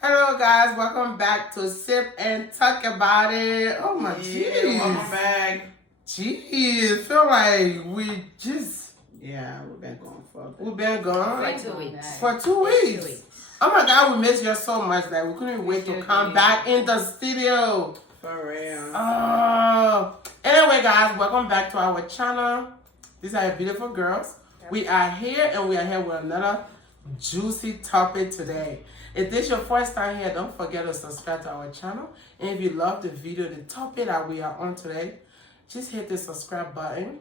Hello guys, welcome back to Sip and Talk About It. Oh my jeez. Welcome back. Jeez, feel like we just We've been going for we've been gone For 2 weeks. for 2 weeks. Oh my god, we missed you so much that we couldn't wait to come back in the studio. For real. Oh, anyway guys, welcome back to our channel. These are beautiful girls. We are here with another juicy topic today. If this is your first time here, don't forget to subscribe to our channel. And if you love the video, the topic that we are on today, just hit the subscribe button.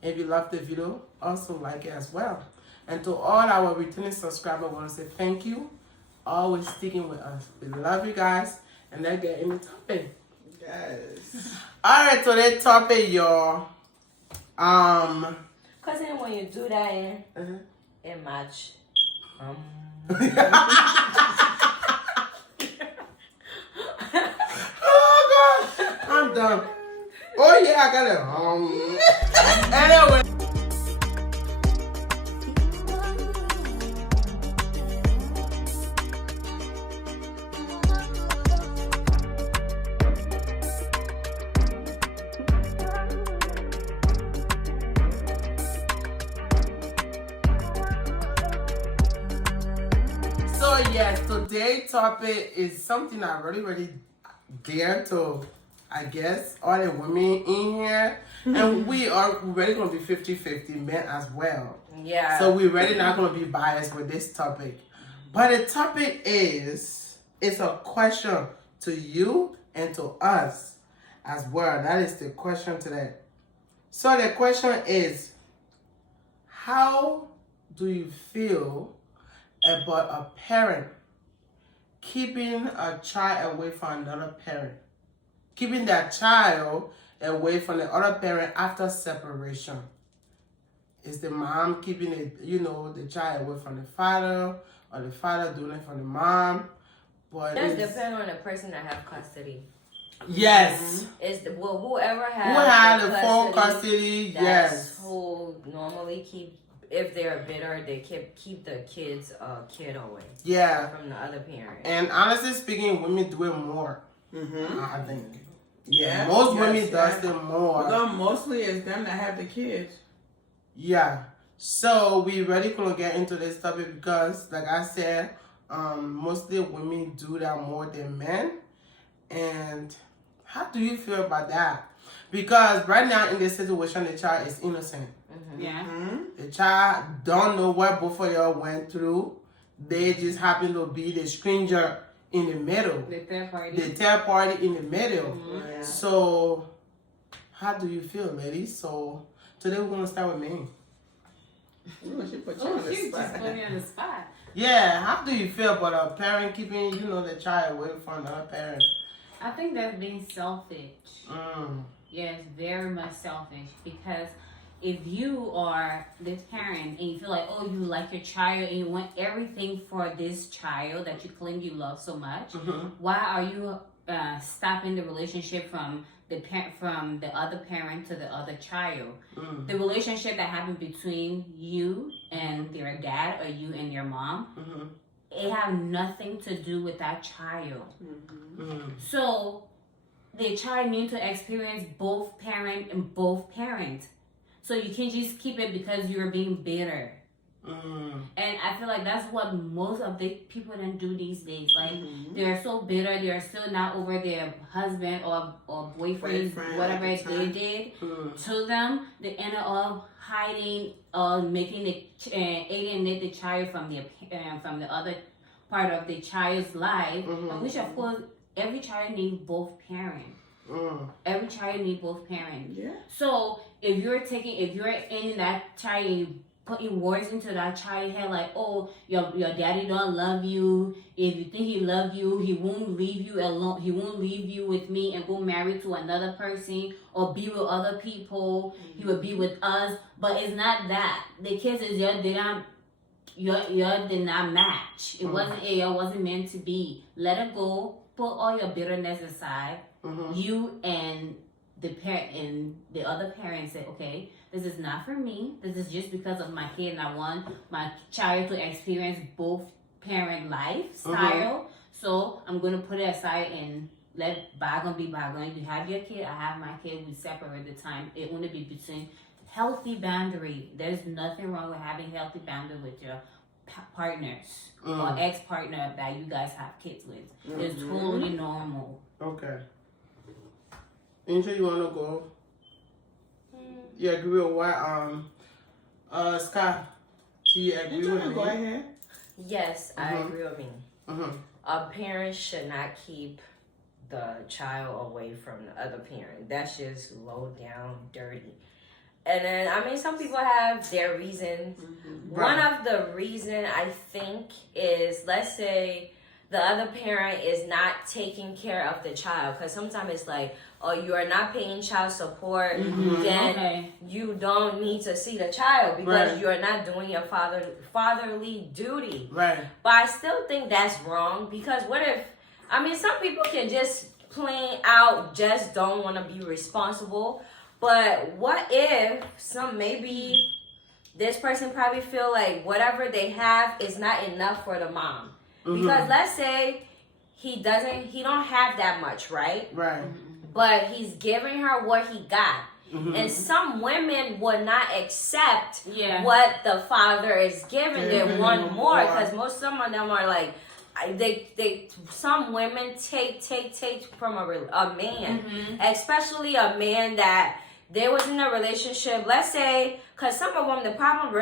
If you love the video, also like it as well. And to all our returning subscribers, I want to say thank you. Always sticking with us. We love you guys. And let's get into the topic. Yes. Alright, today's topic, y'all. Because then when you do that, it match. Oh god, I'm done. Oh yeah, I got it. Anyway. So yes, today's topic is something I really dare to, I guess, all the women in here. And we are really going to be 50-50 men as well. Yeah. So we're really not going to be biased with this topic. But the topic is, it's a question to you and to us as well. That is the question today. So the question is, how do you feel about a parent keeping a child away from another parent? Keeping that child away from the other parent after separation. Is the mom keeping it, the child away from the father, or the father doing it from the mom? But That depends on the person that have custody. yes. It's whoever Who has had the full custody? that's Yes. who normally keep. If they're bitter, they keep the kid away. Yeah. From the other parent. And honestly speaking, women do it more. Mm-hmm. I think. Yeah. Most yes, women yeah. does it more. Although mostly it's them that have the kids. Yeah. So we really gonna get into this topic because, like I said, mostly women do that more than men. And how do you feel about that? Because right now in this situation, the child is innocent. Yeah. Mm-hmm. The child don't know what both of y'all went through. They just happen to be the stranger in the middle. The third party. The third party in the middle. Yeah. So, how do you feel, ladies? So, today we're gonna start with me. Ooh, she put you Oh, on the you spot. just put me on the spot. Yeah, how do you feel about a parent keeping, the child away from another parent? I think that's being selfish. Mm. Yes, very much selfish. Because if you are this parent and you feel like, oh, you like your child and you want everything for this child that you claim you love so much, why are you stopping the relationship from the other parent to the other child? Mm. The relationship that happened between you and their dad or you and your mom, it have nothing to do with that child. Mm. So the child needs to experience both parent and both parents. So you can't just keep it because you're being bitter. Mm. And I feel like that's what most of the people then do these days. Like they're so bitter, they're still not over their husband or boyfriend, whatever at the they time. did Mm. to them. They end up hiding or making alienate the child from the other part of the child's life. Which of course every child needs both parents. Mm. Every child needs both parents. Yeah. So if you're in that child and you putting words into that child's head like, oh, your daddy don't love you. If you think he love you, he won't leave you alone. He won't leave you with me and go marry to another person or be with other people. He will be with us. But it's not that. The kids is your did not match. It wasn't meant to be. Let it go. Put all your bitterness aside. You and the parent and the other parent say, okay, this is not for me. This is just because of my kid and I want my child to experience both parent lifestyle. So I'm gonna put it aside and let bygone be bygone. You have your kid, I have my kid. We separate the time. It only be between healthy boundary. There's nothing wrong with having healthy boundary with your partners or ex-partner that you guys have kids with. It's totally normal. Okay. Angel, you wanna go? You agree with what Scott? Do you agree with me? Go ahead. Yes, I agree with me. Mm-hmm. A parent should not keep the child away from the other parent. That's just low down, dirty. And then, I mean, some people have their reasons. Right. One of the reason I think is, let's say the other parent is not taking care of the child. Because sometimes it's like, oh, you are not paying child support, then you don't need to see the child because you're not doing your fatherly duty. Right. But I still think that's wrong because what if, I mean, some people can just plain out just don't want to be responsible. But what if maybe this person probably feel like whatever they have is not enough for the mom. Because let's say he don't have that much, right? Right. But he's giving her what he got. And some women would not accept what the father is giving. They want more because some of them are like, some women take from a man, especially a man that they was in a relationship. Let's say, because some of them the problem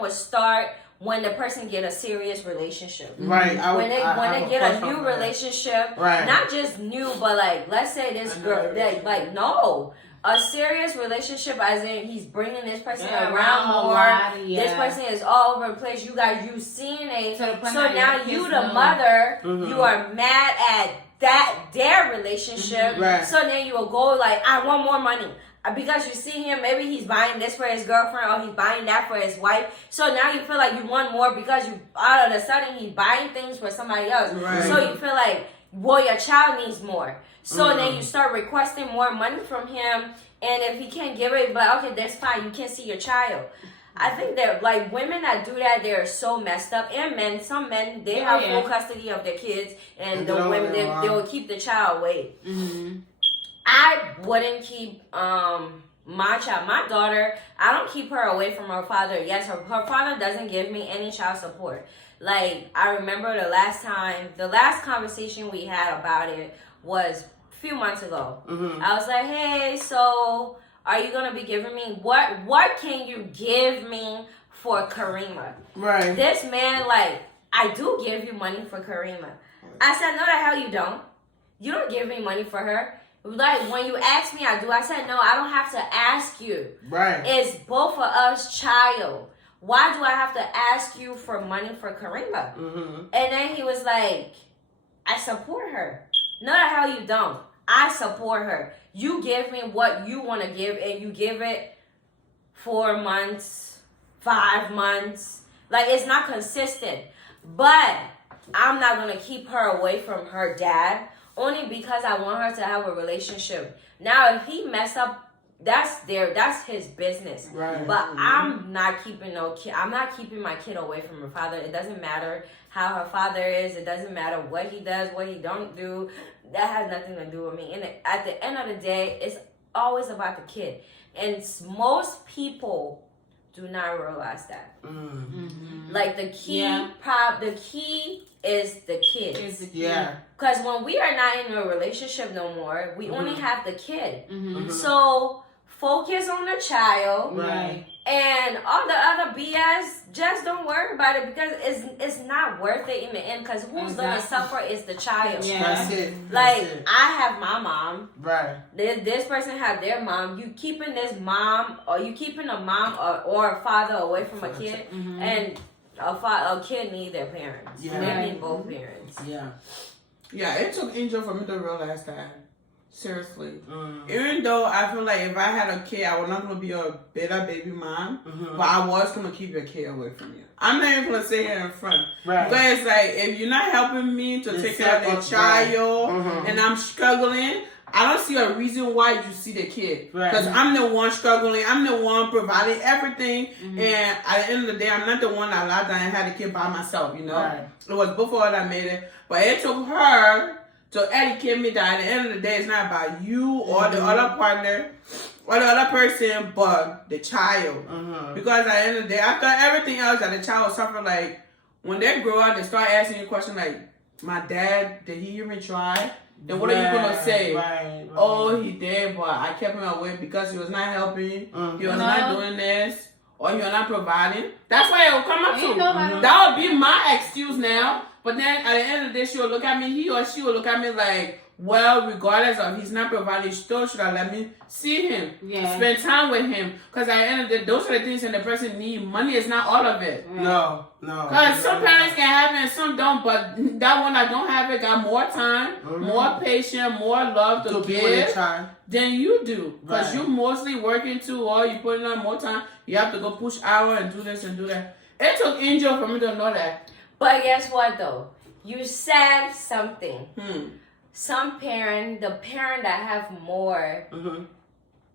would start when the person get a serious relationship. Right. When they get a new relationship, not just new, but like let's say this girl, a serious relationship, as in he's bringing this person around more. This person is all over the place. You seen it. So now you, the mother, you are mad at their relationship. So then you will go like, I want more money. Because you see him, maybe he's buying this for his girlfriend or he's buying that for his wife. So now you feel like you want more because you all of a sudden he's buying things for somebody else. So you feel like, well, your child needs more. So then you start requesting more money from him. And if he can't give it, but okay, that's fine. You can't see your child. I think that like women that do that, they're so messed up. And men, some men, they have full custody of their kids, and the women they will keep the child away. I wouldn't keep my child, my daughter. I don't keep her away from her father. Yes, her father doesn't give me any child support. Like I remember the last conversation we had about it was a few months ago. I was like, hey, so are you gonna be giving me what can you give me for Karima? Right. This man, like, I do give you money for Karima. I said, no, the hell you don't. You don't give me money for her. Like, when you ask me, I do. I said, no, I don't have to ask you. Right. It's both of us, child. Why do I have to ask you for money for Karima? And then he was like, I support her. No, the hell you don't. I support her. You give me what you want to give, and you give it 4 months, 5 months. Like, it's not consistent. But I'm not going to keep her away from her dad only because I want her to have a relationship. Now, if he mess up, that's his business. Right. But I'm not keeping I'm not keeping my kid away from her father. It doesn't matter how her father is. It doesn't matter what he does, what he don't do. That has nothing to do with me. And at the end of the day, it's always about the kid. And most people do not realize that. Like the key is the kid. Yeah. Because when we are not in a relationship no more, we only have the kid. So focus on the child. Right. And all the other BS, just don't worry about it because it's not worth it in the end because who's going to suffer is the child. Yeah. That's it. I have my mom. Right. This person have their mom. You keeping this mom or you keeping a mom or a father away from a kid and a kid need their parents. Yeah. They need both parents. Yeah. Yeah, it took Angel for me to realize that. Seriously. Even though I feel like if I had a kid, I was not going to be a better baby mom, but I was going to keep your kid away from you. I'm not even going to say it in front. Right. But it's like, if you're not helping me to take care of the child and I'm struggling, I don't see a reason why you see the kid. Right. Because I'm the one struggling. I'm the one providing everything. And at the end of the day, I'm not the one that allowed down and had the kid by myself, you know? Right. It was before that I made it. But it took her to educate me that at the end of the day, it's not about you or the other partner or the other person, but the child. Because at the end of the day, after everything else that the child will suffer, like, when they grow up, they start asking you questions like, my dad, did he even try? Then what are you going to say? Right. Oh, he did, but I kept him away because he was not helping. He was not doing this. Or he was not providing. That's why it will come up to. That would be my excuse now. But then at the end of the day, she will look at me, he or she will look at me like, well, regardless of he's not providing, still should have let me see him. Spend time with him. Because at the end of the day, those are the things that the person need. Money is not all of it. No. Because some parents can have it and some don't, but that one that don't have it got more time, more patience, more love to give than you do. Because you mostly working too, or you putting on more time. You have to go push hour and do this and do that. It took Angel for me to know that. But guess what though? You said something. Some parent, the parent that have more and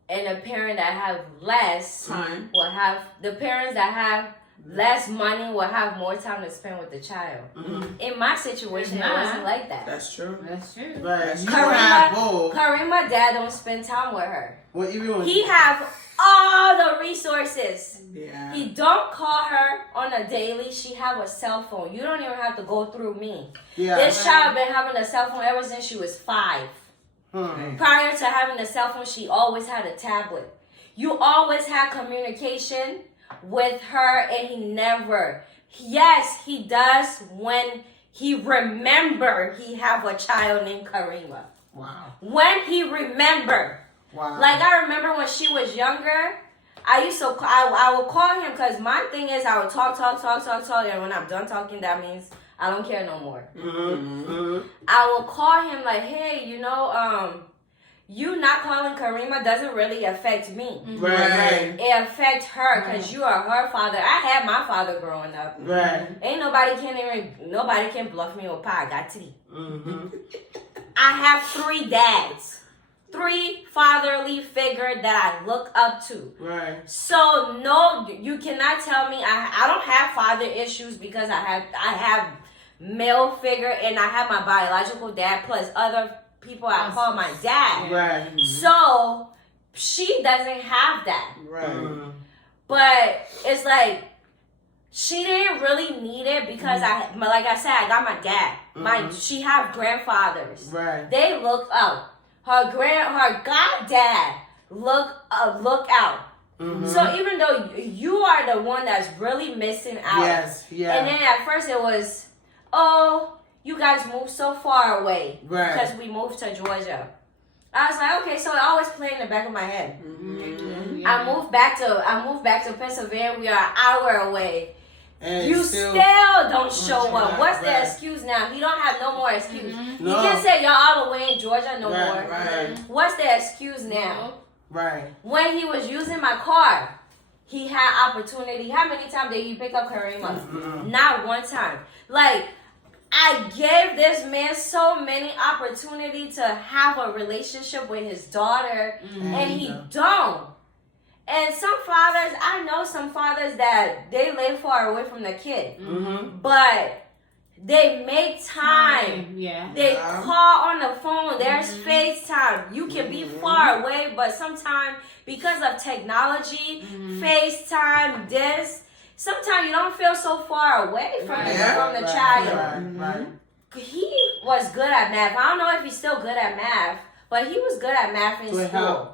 the parent that have less time will have, the parents that have less money will have more time to spend with the child. In my situation, it wasn't like that. That's true. Right. Karima dad don't spend time with her. Well, even when He have all the resources. Yeah. He don't call her on a daily. She have a cell phone. You don't even have to go through me. This child been having a cell phone ever since she was 5. Prior to having a cell phone, she always had a tablet. You always had communication with her, and he never. Yes, he does when he remember he have a child named Karima. Wow. When he remember. Wow. Like, I remember when she was younger, I would call him, because my thing is I would talk, and when I'm done talking, that means I don't care no more. I will call him like, hey, you not calling Karima doesn't really affect me. Right. It affects her because you are her father. I had my father growing up. Right. Ain't nobody can bluff me with pie. I got tea. I have 3 dads. 3 fatherly figures that I look up to. Right. So no, you cannot tell me I don't have father issues because I have male figure and I have my biological dad plus other people I call my dad. Right. So she doesn't have that. Right. But it's like she didn't really need it because like I said, I got my dad. She have grandfathers. Right. They look up. Her goddad look out. So even though you are the one that's really missing out. Yes, yeah. And then at first it was, oh, you guys moved so far away. Right. Because we moved to Georgia. I was like, okay, so it always played in the back of my head. I moved back to Pennsylvania. We are an hour away. And you still don't show up. What's the excuse now? He don't have no more excuse. No. He can't say y'all all the way in Georgia no more. Right. What's the excuse now? Right. When he was using my car, he had opportunity. How many times did he pick up Karima? Not one time. Like, I gave this man so many opportunity to have a relationship with his daughter, and he don't. And some fathers, I know some fathers that they live far away from the kid, but they make time. They call on the phone. There's FaceTime. You can be far away, but sometimes because of technology, FaceTime, sometimes you don't feel so far away from the child. Right. He was good at math. I don't know if he's still good at math, but he was good at math in school.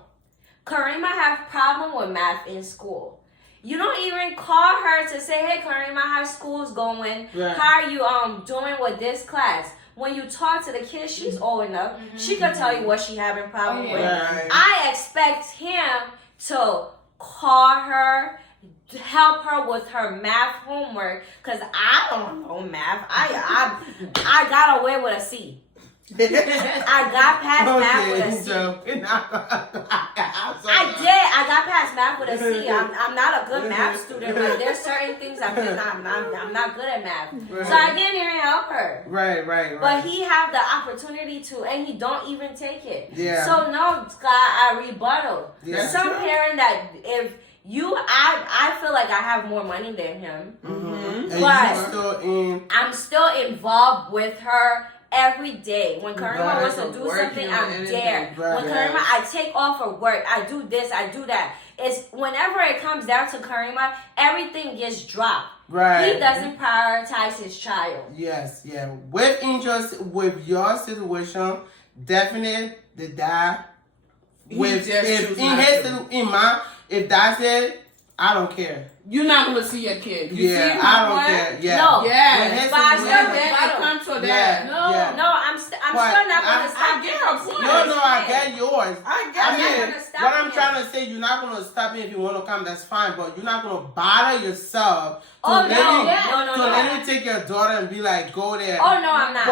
Karima have problem with math in school. You don't even call her to say, hey, Karima, how school's going? Right. How are you doing with this class? When you talk to the kid, she's old enough. She can tell you what she having problem with. Right. I expect him to call her, help her with her math homework, because I don't know math. I got away with a C. I got past math with a C. I got past math with a C. I'm not a good math student. Like there's certain things I'm not good at math. Right. So I get here and help her. Right. But he have the opportunity to, and he don't even take it. Yeah. So no, Scott, I rebuttal. Yeah. Some parent that if I feel like I have more money than him. And But I'm still involved with her every day. When Karima wants to do something, I'm there. Right. When Karima, I take off of work. I do this, I do that. It's whenever it comes down to Karima, everything gets dropped. Right. He doesn't prioritize his child. Yes, yeah. With your situation, definitely the dad. If that's it, I don't care. You're not gonna see your kid. You see I don't care. Yeah. No. Yeah. But I still It comes to that. No, I'm still not gonna stop. I get her point. No, I get yours. I get it. What I'm trying to say, you're not gonna stop me if you want to come. That's fine, but you're not gonna bother yourself to let me take your daughter and be like, go there. Oh no, I'm not.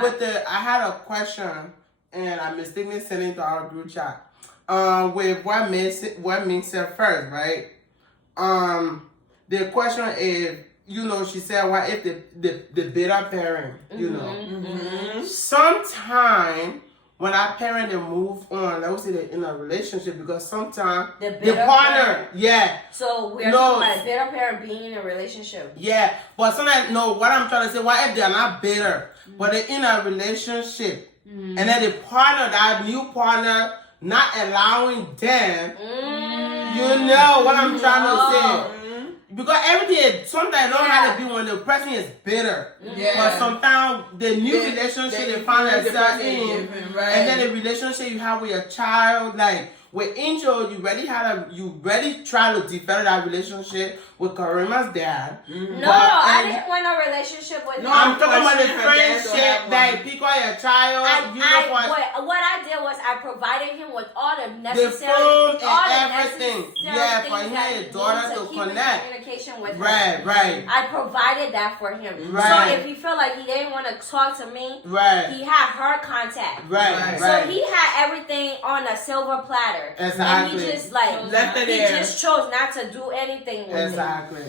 But I had a question, and I mistakenly sent it to our group chat. With what Ming said first, right? The question is, she said, what if the bitter parent, sometime when our parent they move on, let's say they're in a relationship, because sometimes the partner, So we're talking about a bitter parent being in a relationship. Yeah, but sometimes, what I'm trying to say, what if they're not bitter, but they're in a relationship, and then the partner, that new partner, not allowing them, you know what I'm trying to say. Because everything is, sometimes don't have to be when the person is bitter. Yeah. But sometimes the new relationship they find themselves in, and then the relationship you have with your child, like with Angel, you already try to develop that relationship with Karima's dad. No, I didn't want a relationship with him. No, I'm talking about the friendship that pick on your child. What I did was I provided him with all the necessary, the phone and everything. Yeah, for him and his daughter to connect. Communication with him. Right. I provided that for him. Right. So if he felt like he didn't want to talk to me, right, he had her contact. Right. So he had everything on a silver platter. Exactly. And he just just chose not to do anything with it. Exactly.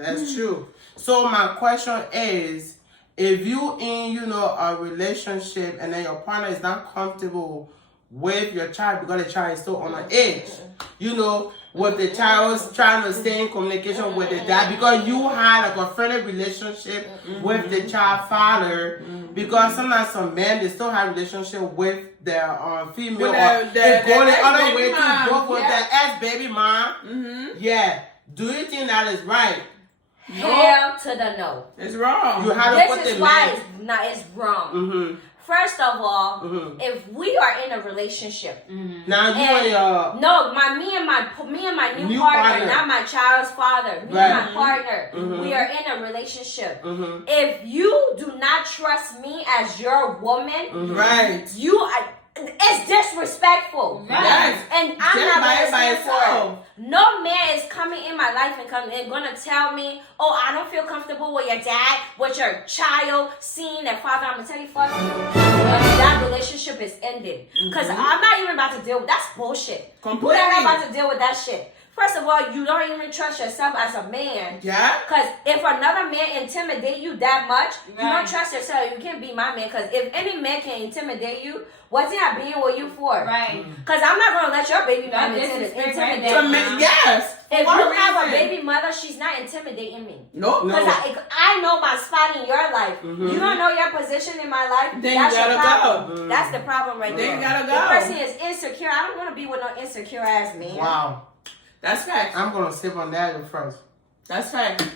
That's true. So my question is, if you in a relationship and then your partner is not comfortable with your child because the child is still on an age, with the child trying to stay in communication with the dad because you had like a friendly relationship with the child father, because sometimes some men they still have relationship with their female, they go the other way to go with their ex-baby mom. Yeah. Do you think that is right? Hell to the no. It's wrong. You have to put this is why it's wrong. First of all, if we are in a relationship, now me and my new partner, not my child's father, me and my partner, we are in a relationship. If you do not trust me as your woman, it's disrespectful. Yes. And I'm not going to stand for it. No man is coming in my life and going to tell me, oh, I don't feel comfortable with your dad, with your child, seeing their father. I'm going to tell you, fuck you. That relationship is ended. Because I'm not even about to deal with that's bullshit. Completely. We're not about to deal with that shit. First of all, you don't even trust yourself as a man. Yeah. Because if another man intimidate you that much, you don't trust yourself. You can't be my man. Because if any man can intimidate you, what's he not being with you for? Right. Because I'm not going to let your baby mama intimidate me. Yes. If you have a baby mother, she's not intimidating me. No. Because I know my spot in your life. You don't know your position in my life. Then that's you gotta your problem. go. That's the problem right there. Then you gotta go. The person is insecure. I don't want to be with no insecure ass man. Wow. That's fact. I'm going to sip on that first. That's fact.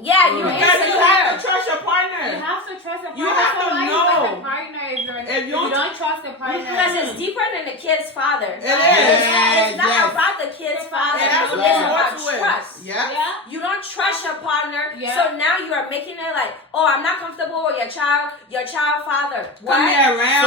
Yeah, you have to trust your partner. You have to trust the partner. You have to know. The partner if you don't trust the partner. Because it's deeper than the kid's father. It is. It's not about the kid's father. It's about trust. Yeah. You don't trust your partner, Yeah. so now you are making it like, oh, I'm not comfortable with your child father. Come here around.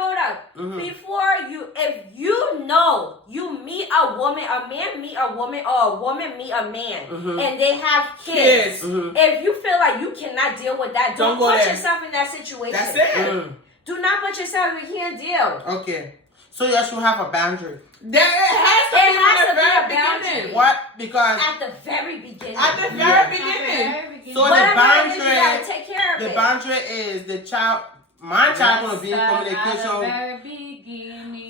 Hold up. Before you if you know you meet a woman, a man meet a woman, or a woman meet a man, and they have kids, if you feel like you cannot deal with that, don't put yourself in that situation. That's it. Do not put yourself in, you can't deal. Okay. So you should have a boundary. There has to be a boundary. What? Because at the very beginning. At the very beginning. So the boundary, you gotta take care of the it. boundary is the child. My child gonna be in communication.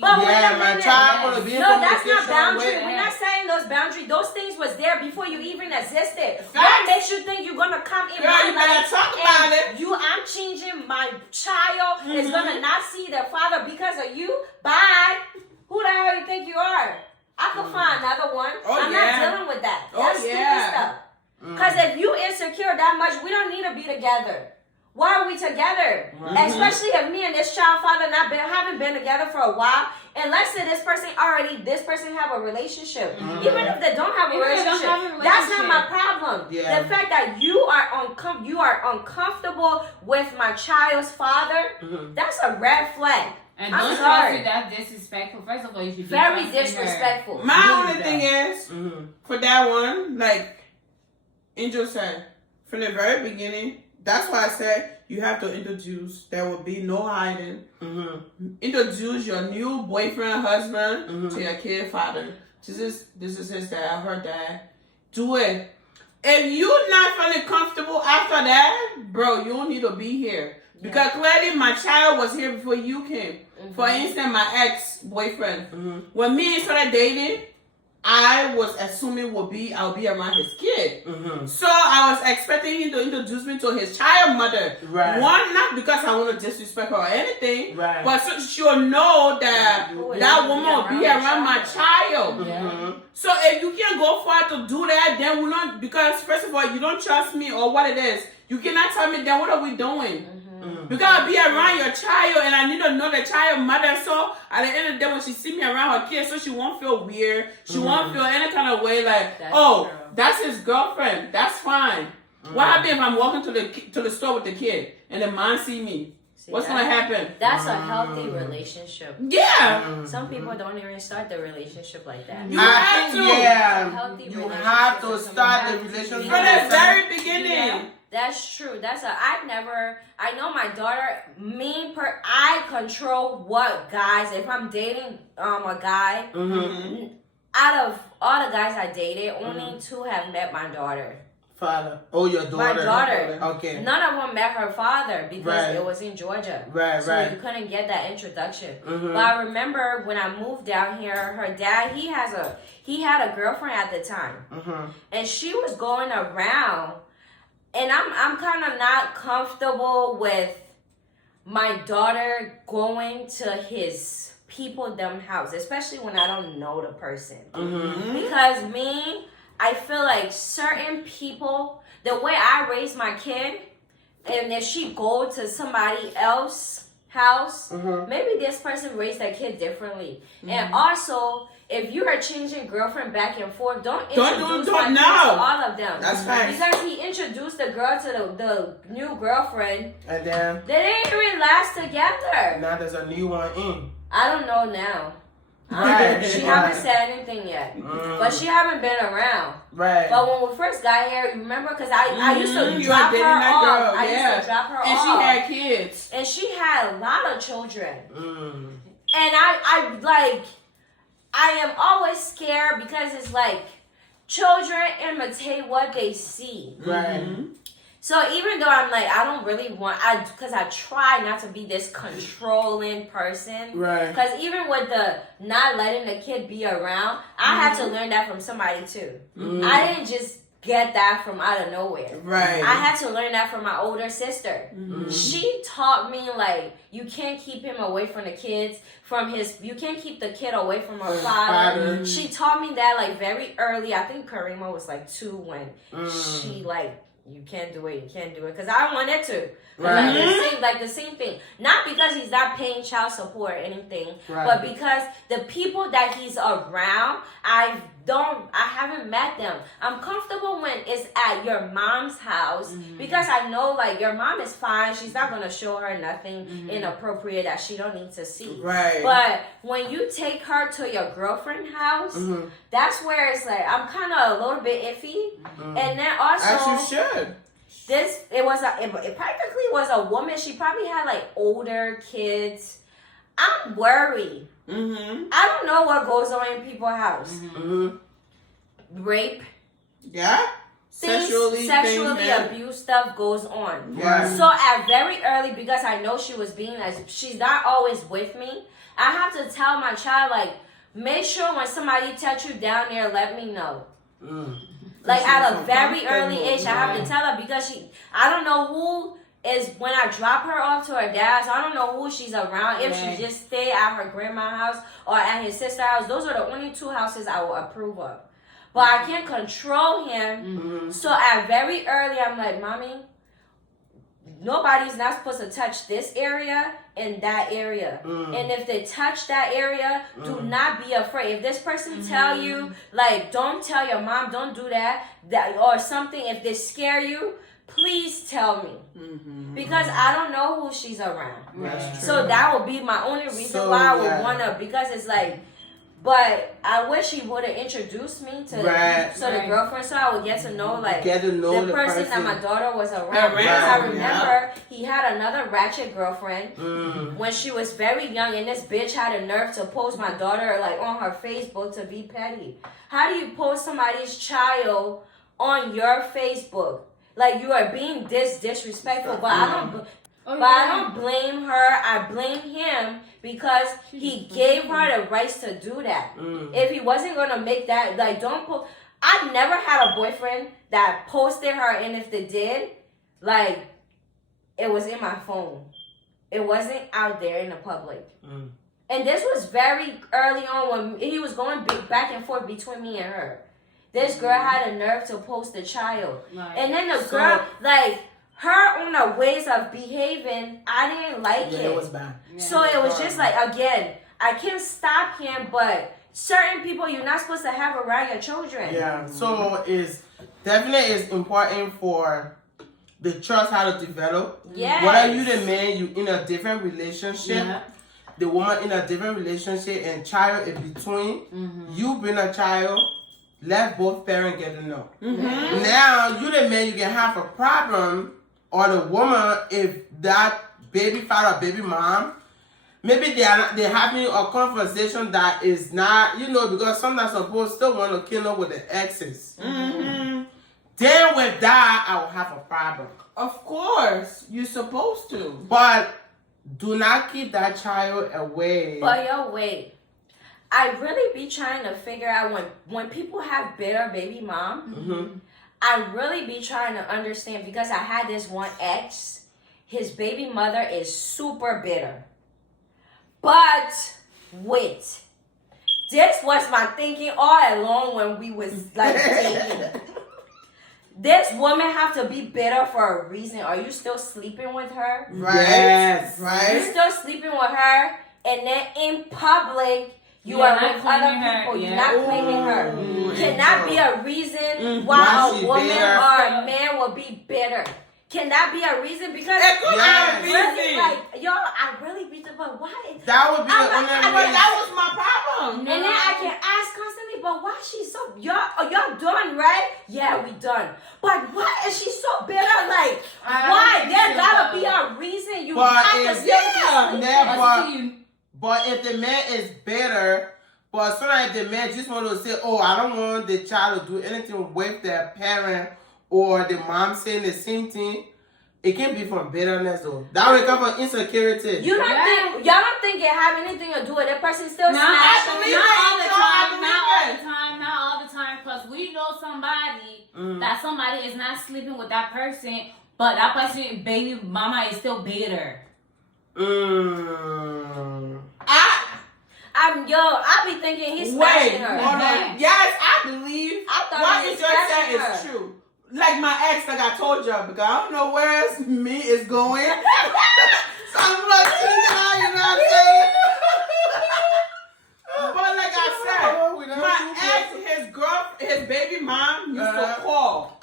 But yeah, my child gonna be in communication. No, that's not boundary. We're not saying those boundaries. Those things was there before you even existed. What makes you think you're gonna come in my life talk about it. I'm changing my child is gonna not see their father because of you? Bye. Who the hell you think you are? I could find another one. I'm not dealing with that. That's stupid stuff. Because if you insecure that much, we don't need to be together. Why are we together? Especially if me and this child father haven't been together for a while. And let's say this person have a relationship. Even if they don't have a relationship, that's not my problem. Yeah. The fact that you are uncomfortable with my child's father, that's a red flag. And I'm don't sorry. That's disrespectful. First of all, you should be very disrespectful. My only thing is for that one, like Angel said, from the very beginning, that's why I said you have to introduce. There will be no hiding. Introduce your new boyfriend, husband to your kid father. This is his dad, her dad. Do it. If you're not feeling comfortable after that, bro, you don't need to be here. Because clearly my child was here before you came. For instance, my ex-boyfriend. When me and started dating, I was assuming I'll be around his kid. So I was expecting him to introduce me to his child mother. Right. One, not because I want to disrespect her or anything, right. but so she'll know that that woman will be around my child. So if you can't go far to do that, then we're not, because first of all, you don't trust me or what it is. You cannot tell me then what are we doing? Because I'll be around your child and I need to know the child mother. So at the end of the day, when she see me around her kids, so she won't feel weird. She won't feel any kind of way like, that's his girlfriend. That's fine. What happens if I'm walking to the store with the kid and the mom see me? What's going to happen? That's a healthy relationship. Yeah. Some people don't even start the relationship like that. You have to. Yeah. You have to start the relationship from the very beginning. Yeah. That's true. I know my daughter, I control what guys, if I'm dating a guy, out of all the guys I dated, only 2 have met my daughter. Father. Oh, your daughter. My daughter. Okay. None of them met her father because it was in Georgia. So you couldn't get that introduction. But I remember when I moved down here, her dad, he had a girlfriend at the time. And she was going around. And I'm kind of not comfortable with my daughter going to his them house, especially when I don't know the person. Because I feel like certain people, the way I raise my kid, and if she go to somebody else's house, maybe this person raised their kid differently. And also, if you are changing girlfriend back and forth, don't introduce my kid to all of them. That's right. Because he introduced the girl to the new girlfriend, and then they didn't even last together. Now there's a new one in. I don't know now. Right. She haven't said anything yet, but she haven't been around. Right. But when we first got here, you remember? Because I used to drop her off. I used to drop her off. And she had kids. And she had a lot of children. And I am always scared because it's like children imitate what they see. Right. So even though I'm like, I don't really because I try not to be this controlling person. Right. Because even with the not letting the kid be around, I had to learn that from somebody too. I didn't just get that from out of nowhere. Right. I had to learn that from my older sister. She taught me like, you can't keep him away from the kids, you can't keep the kid away from her father. She taught me that like very early. I think Karima was like 2 when she like, you can't do it. Because I wanted to. Like the same thing. Not because he's not paying child support or anything, but because the people that he's around, I haven't met them. I'm comfortable when it's at your mom's house because I know like your mom is fine. She's not gonna show her nothing inappropriate that she don't need to see. Right. But when you take her to your girlfriend's house, that's where it's like I'm kind of a little bit iffy. And then also, as you should. it practically was a woman. She probably had like older kids. I'm worried. I don't know what goes on in people's house. Rape. Yeah. Sexually abuse stuff goes on. Yeah. So at very early, because I know she was being like, she's not always with me. I have to tell my child like, make sure when somebody touch you down there, let me know. Like at a very early age, I have to tell her because I don't know who is when I drop her off to her dad's. I don't know who she's around. If she just stay at her grandma's house or at his sister's house, those are the only 2 houses I will approve of. But I can't control him. So at very early, I'm like, mommy, nobody's not supposed to touch this area and that area. And if they touch that area, do not be afraid. If this person tell you, like, don't tell your mom, don't do that or something, if they scare you, please tell me. Because I don't know who she's around. So that would be my only reason why I would want to, because it's like, but I wish he would have introduced me to the girlfriend so I would get to know like the person that my daughter was around. Because I remember he had another ratchet girlfriend when she was very young, and this bitch had a nerve to post my daughter like on her Facebook to be petty. How do you post somebody's child on your Facebook? Like you are being disrespectful, but I don't blame her. I blame him because he gave her the rights to do that. If he wasn't gonna make that, like, don't post. I never had a boyfriend that posted her, and if they did, like, it was in my phone. It wasn't out there in the public. And this was very early on when he was going back and forth between me and her. This girl had a nerve to post a child. And then the girl, like, her on the ways of behaving, I didn't like it. It was bad. So it was just like, again, I can't stop him, but certain people you're not supposed to have around your children. Yeah, so it's definitely is important for the trust how to develop. Yes. Whether you the man, you in a different relationship, the woman in a different relationship, and child in between, you being a child, let both parents get to know. Now, you the man, you can have a problem, or the woman, if that baby father, baby mom, maybe they're having a conversation that is not, because sometimes supposed still want to kill her with the exes. Then with that, I will have a problem. Of course, you're supposed to. But do not keep that child away. But wait. I really be trying to figure out when people have bitter baby mom, I really be trying to understand, because I had this one ex, his baby mother is super bitter. But wait, this was my thinking all along when we was like dating. This woman have to be bitter for a reason. Are you still sleeping with her? Right. Yes. Right. You still sleeping with her, and then in public, you are with other people. You're not cleaning her. Can that be a reason why a woman or a man will be bitter? Can that be a reason? Because it could be a really, like, I really beat the butt. Why? That would be the only reason. That was my problem. And then I can ask constantly, but why she so y'all done, right? Yeah, we done. But why is she so bitter? Like, why? There gotta be a reason. You have to say But if the man is bitter, but sometimes the man just want to say, oh, I don't want the child to do anything with their parent, or the mom saying the same thing, it can be from bitterness though. That will come from insecurity. Y'all don't think it have anything to do with that person still Not all the time. Plus, we know somebody that somebody is not sleeping with that person, but that person, baby mama, is still bitter. I be thinking he's smashing her. Hold on. Yes, I believe what you just said is true. Like my ex, like I told y'all, because I don't know where me is going. So I'm like, you know what I'm saying? But like I said, my ex, his his baby mom used to call.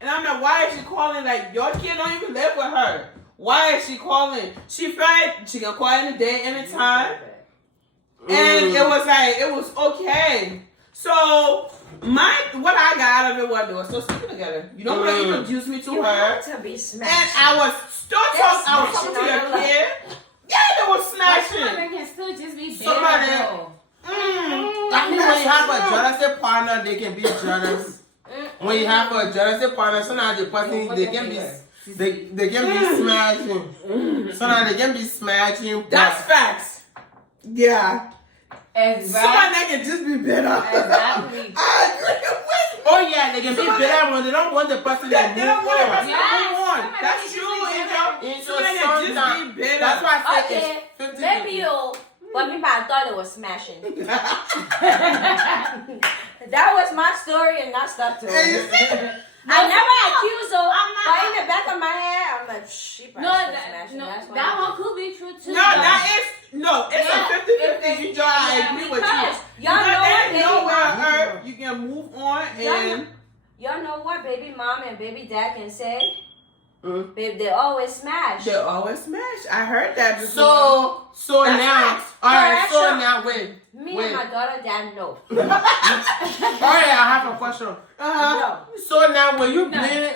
And I'm like, why is she calling? Like, your kid don't even live with her. Why is she calling? She felt she can call any day, anytime. And it was okay. So what I got out of it was they were still sleeping together. You don't want to introduce me to her. To be smashed. And I was talking to your kid. Yeah, they were smashing. Somebody can still just be Somebody. better. I think when you have a jealous partner, they can be jealous. When you have a jealous partner, sometimes the person they can be smashing. Sometimes they can be smashing. That's facts. Yeah. Exactly. Somebody that can just be better. Exactly. I agree with. Oh yeah, they can be better when they don't want the person to They don't move want the on. person to move on. Somebody That's can true, just be Angel. And so Somebody can just sometimes, be better. that's why I say Okay, it's 50-50. maybe you. But me, I thought it was smashing. That was my story, and I stuck to it. I never accused her, but in the back of my head, I'm like, she probably smashing. That's why that one could be true too. It's a 50-50. Angel, I agree with you. Y'all know what, They baby know mom. where you can move on and. Y'all know what baby mom and baby dad can say? Babe, they always smash. They always smash. I heard that before. So That's now, facts. alright. So Correction. now, wait. Me and my daughter dad know. Alright, I have a question. No. So now, when you blame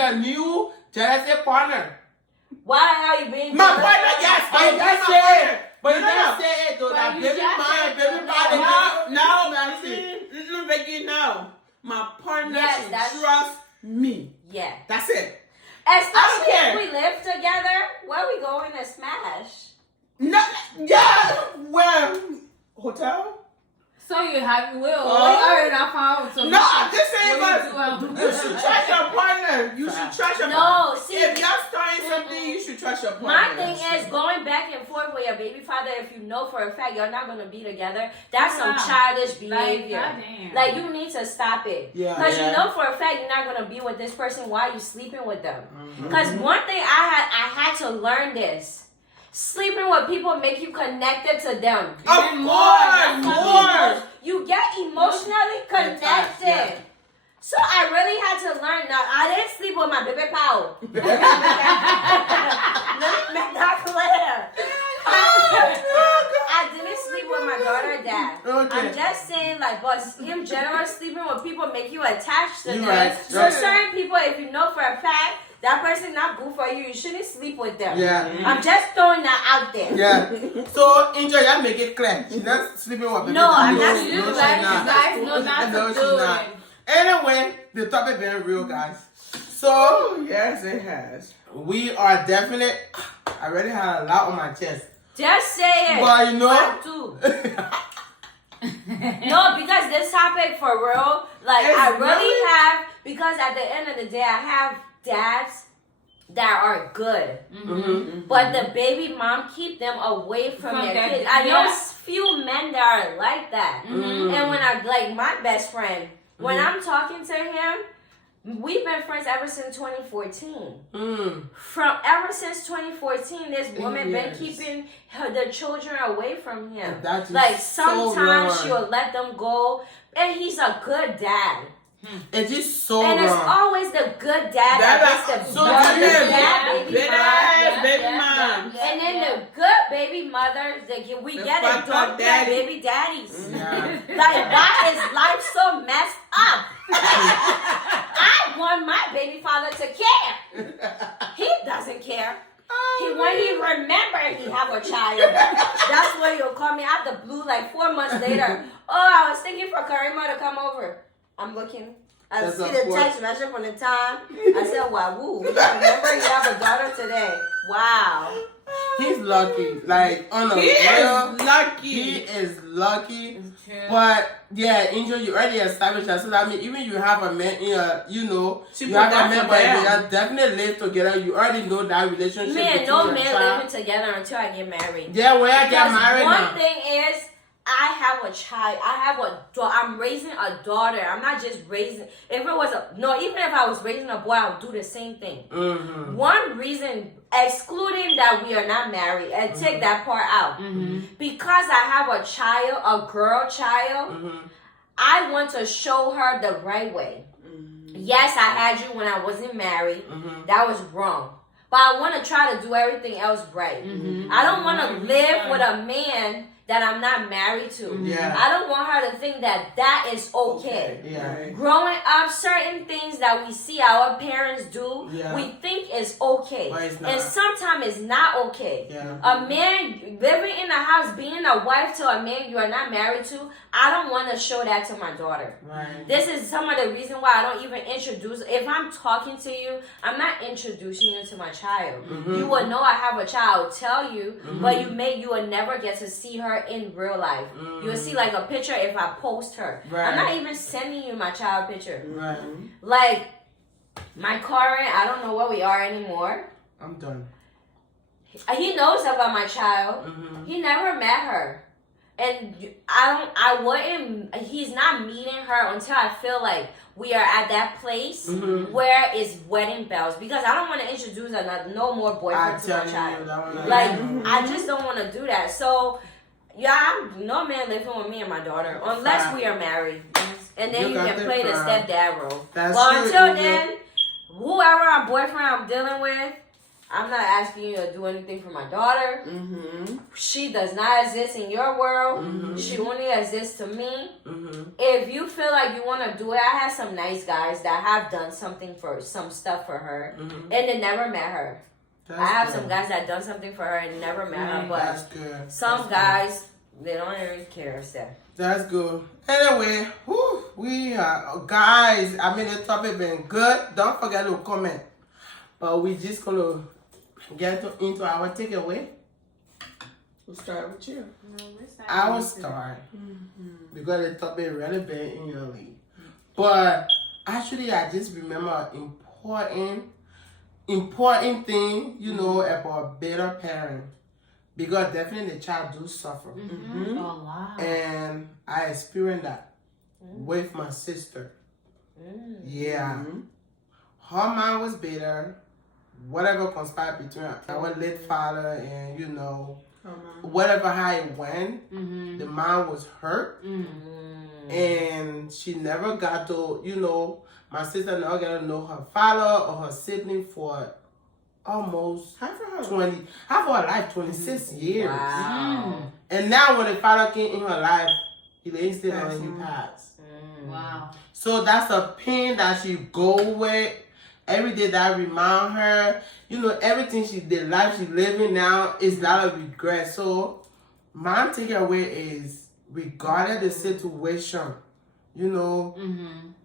a new jealousy partner? Why the hell you being My jealous? partner, yes. But you That's just my say partner. it. But you No, no. just say it though. But That you baby just mine, said baby that. mine. No, Becky, no. My partner Yes, should that's- trust me. Yeah. That's it. Especially care. if we live together, where we going to smash? No, yeah. Where? Hotel? So you have will. Oh. I found. So No, I'm just saying, What but you you should trust your partner. You should trust your No, partner. see- If you're starting something, you should trust your partner. My thing is going back and forth with your baby father. If you know for a fact you're not gonna be together, that's some Yeah. childish Like, behavior. goddamn. Like you need to stop it. Yeah. Because Yeah. you know for a fact you're not gonna be with this person while you sleeping with them. Because one thing I had to learn this. Sleeping with people make you connected to them. Of course. You get emotionally connected. Yeah. So I really had to learn that I didn't sleep with my baby pal. Let me make that clear. I didn't sleep with my daughter dad. Okay. I'm just saying, like, but in general, sleeping with people make you attached to You them. right. So Right. certain people, if you know for a fact that person not good for you, you shouldn't sleep with them. Yeah. I'm just throwing that out there. Yeah. So, Angel, you make it clear. She's not sleeping with baby. No, I'm daddy. not You No, guys, she's not. you guys know not No, to she's do not. it. Anyway, the topic being real, guys. So, Oh, yes, it has. we are definitely. I already had a lot on my chest. Just say it. But you know. I do. No, because this topic for real, like It's I really really- have, because at the end of the day, I have dads that are good, but the baby mom keep them away from From their their- kids. I know yeah. few men that are like that, and when I like my best friend, when I'm talking to him, we've been friends ever since 2014. From ever since 2014, this woman been Yes. keeping the children away from him. That is Like so sometimes wrong. she'll let them go, and he's a good dad. It's just so And it's wrong. always the good dad That- that gets the so bad do you- bad baby Big mom. ass baby mom. And then the good baby mothers, we The get fucked it, up don't get daddy. baby daddies. Yeah. Like, why is life so messed up? I want my baby father to care. He doesn't care. When he remember he have a child, that's when he'll call me out the blue like 4 months later. Oh, I was thinking for Karima to come over. I'm looking. I That's see a the four. text message from the time. I said, wow, woo. Remember you have a daughter today. Wow. He's lucky. Like, on a He real. is lucky. He is lucky. It's true. But yeah, Angel, you already established that. So that means even you have a man, you know, She you put have that a man, for but them. they are definitely live together. You already know that relationship. Me and between no your man child. living together until I get married. Yeah, when I get Because married one now. thing is, I have a child. I'm raising a daughter. I'm not just raising. Even if I was raising a boy, I would do the same thing. Mm-hmm. One reason, excluding that we are not married, and take that part out, because I have a child, a girl child. I want to show her the right way. Yes, I had you when I wasn't married. That was wrong. But I want to try to do everything else right. I don't want to live with a man that I'm not married to. Yeah. I don't want her to think that is okay. Yeah. Growing up, certain things that we see our parents do, we think is okay. But it's not. And sometimes it's not okay. Yeah. A man living in a house, being a wife to a man you are not married to, I don't want to show that to my daughter. Right. This is some of the reason why I don't even introduce. If I'm talking to you, I'm not introducing you to my child. You will know I have a child, tell you, but you will never get to see her in real life. You'll see like a picture if I post her. Right. I'm not even sending you my child picture. Right. Like my current, I don't know where we are anymore. I'm done. He knows about my child. He never met her. And he's not meeting her until I feel like we are at that place where it's wedding bells. Because I don't want to introduce no more boyfriend to my child. I just don't want to do that. So, I'm no man living with me and my daughter unless we are married. And then you can play the stepdad role. But until then, whoever boyfriend I'm dealing with, I'm not asking you to do anything for my daughter. She does not exist in your world. She only exists to me. If you feel like you want to do it, I have some nice guys that have done some stuff for her, and they never met her. I have some guys that done something for her and never met her, but some guys, they don't even care. That's good. Anyway, we are guys. I mean, the topic been good. Don't forget to comment. But we just gonna get into our takeaway. We'll start with you. I will start because the topic really been in your league. But actually, I just remember important thing, about better parent. Because definitely the child do suffer. Oh, wow. And I experienced that with my sister. Yeah. Her mom was bitter. Whatever conspired between our late father and, whatever how it went, the mom was hurt. And she never got to, my sister never got to know her father or her sibling for almost half of her life, 26 years. Wow. And now when the father came in her life, he instantly he passed. Wow. So that's a pain that she go with every day that remind her, everything the life she living now is a lot of regret. So my takeaway is, regardless the situation, you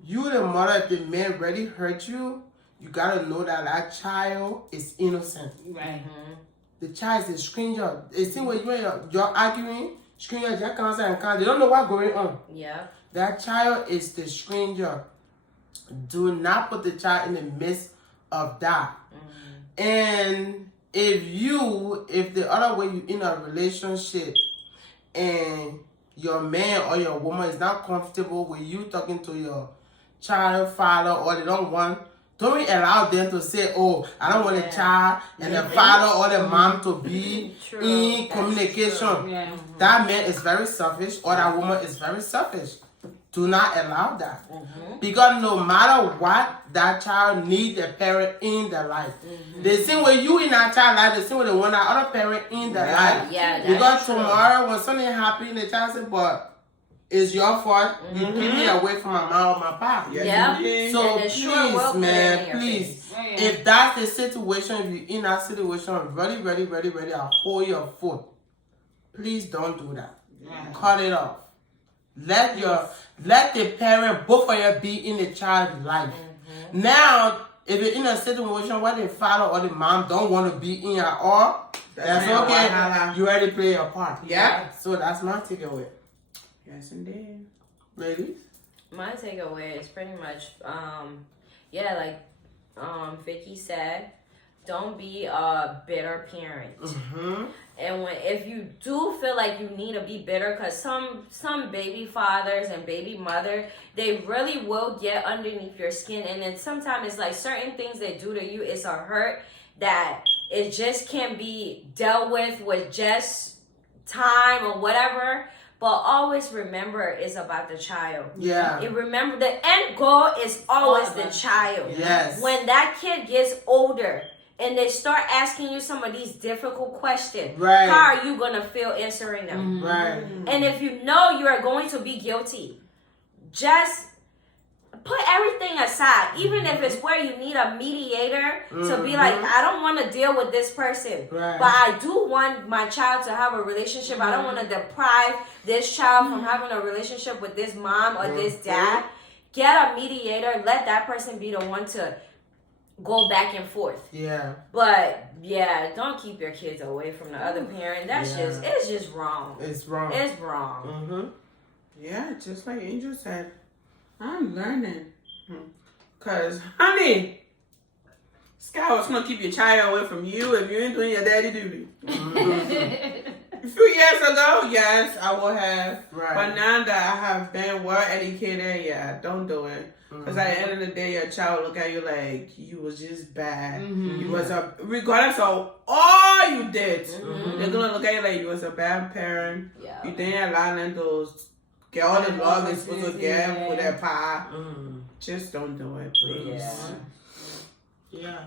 the mother, if the man really hurt you, you gotta know that child is innocent. Right. The child is a stranger. It seems when you're arguing, stranger just comes and comes. They don't know what's going on. Yeah. That child is the stranger. Do not put the child in the midst of that. And if the other way you in a relationship and your man or your woman is not comfortable with you talking to your child father, or they don't allow them to say, oh, I don't want the child and the father or the mom to be in communication. Yeah. That man is very selfish, or that woman is very selfish. Do not allow that. Because no matter what, that child needs a parent in their life. The same way you in that child life, the same way they want that other parent in their life. Yeah, because tomorrow when something happens, the child says, but it's your fault. You keep me away from my mom or my papa. So please, man, please. If that's the situation, if you're in that situation, ready, I'll hold your foot. Please don't do that. Cut it off. Let the parent, both of you, be in the child's life. Now, if you're in a situation where the father or the mom don't want to be in at all, that's okay. You already play your part. Yeah. So that's my takeaway. Yes, indeed. Ladies? My takeaway is pretty much, like Vicky said, don't be a bitter parent. Mm-hmm. And if you do feel like you need to be bitter, because some baby fathers and baby mothers, they really will get underneath your skin, and then sometimes it's like certain things they do to you, it's a hurt that it just can't be dealt with just time or whatever. But always remember it's about the child. Yeah. And remember the end goal is always the child. Yes. When that kid gets older and they start asking you some of these difficult questions, Right. how are you going to feel answering them? Mm-hmm. Right. And if you know you are going to be guilty, just put everything aside. Even if it's where you need a mediator to be like, I don't want to deal with this person, Right. but I do want my child to have a relationship. I don't want to deprive this child from having a relationship with this mom or this dad. Get a mediator. Let that person be the one to go back and forth. Yeah. But yeah, don't keep your kids away from the other parent. That's it's just wrong. It's wrong. It's wrong. Mm-hmm. Yeah, just like Angel said, I'm learning. Cause, honey, Sky was gonna keep your child away from you if you ain't doing your daddy duty. A few years ago, yes, I would have. Right. But now that I have been well educated, yeah, don't do it. Because at the end of the day, your child look at you like you was just bad. You was regardless of all you did, they're gonna look at you like you was a bad parent. Yeah. You didn't allow them to get all the love they're supposed to get with their pie. Just don't do it, please. Yeah.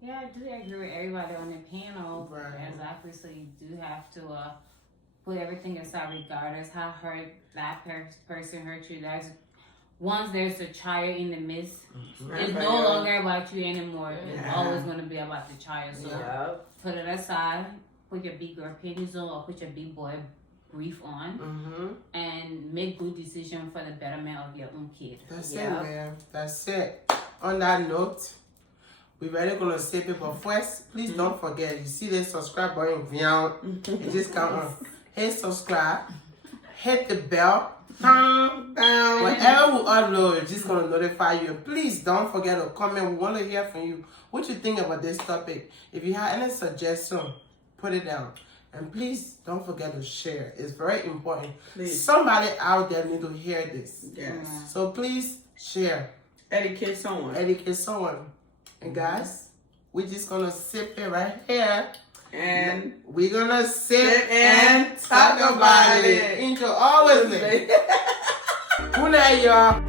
Yeah, I do agree with everybody on the panel. Right. Exactly. So you do have to put everything aside, regardless how hurt that person hurt you. Once there's a child in the midst, it's no longer about you anymore. It's always going to be about the child. So put it aside. Put your big girl panties on, or put your big boy brief on, and make good decision for the betterment of your own kid. That's it, man. That's it. On that note, we're really gonna say people first. Please don't forget. You see the subscribe button, it just come on. Hit subscribe, hit the bell. Whenever we upload, it's just gonna notify you. Please don't forget to comment. We want to hear from you. What you think about this topic? If you have any suggestion, put it down. And please don't forget to share. It's very important. Please. Somebody out there need to hear this. Yes. So please share. Educate someone. Educate someone. And guys, we're just gonna sip it right here. And we're gonna sit and talk about it. Angel always. Good night, y'all.